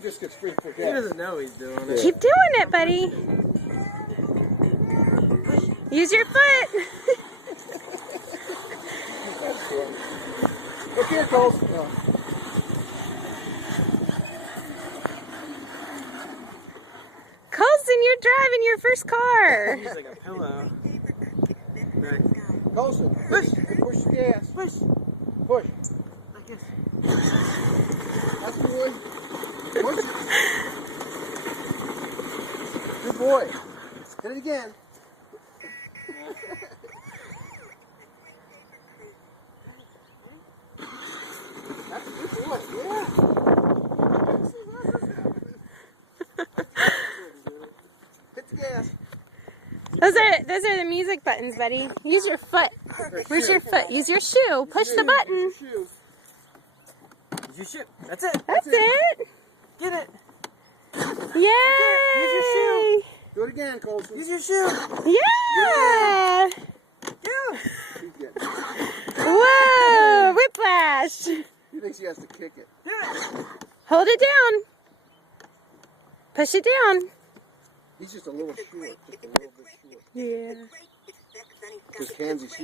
He just gets free for He gas. doesn't know he's doing it. Keep doing it, buddy. Use your foot. Look here, Coles. Oh. Colson, you're driving your first car. He's like a pillow. Colson, push the gas. Push. Push. Like this. That's the boy. Push. Good boy. Hit it again. That's a good boy. Yeah. Hit the gas. Those are the music buttons, buddy. Use your foot. Where's your foot? Use your shoe. Push the button. Use your shoe. That's it. That's it. Get it. Yay! Use your shoe. Do it again, Colson. Use your shoe. Yeah! Yeah. He's getting it. Whoa! Whiplash. He thinks he has to kick it. Yeah. Hold it down. Push it down. He's just a little short. Just a little bit short. Yeah. Because Kenzie, she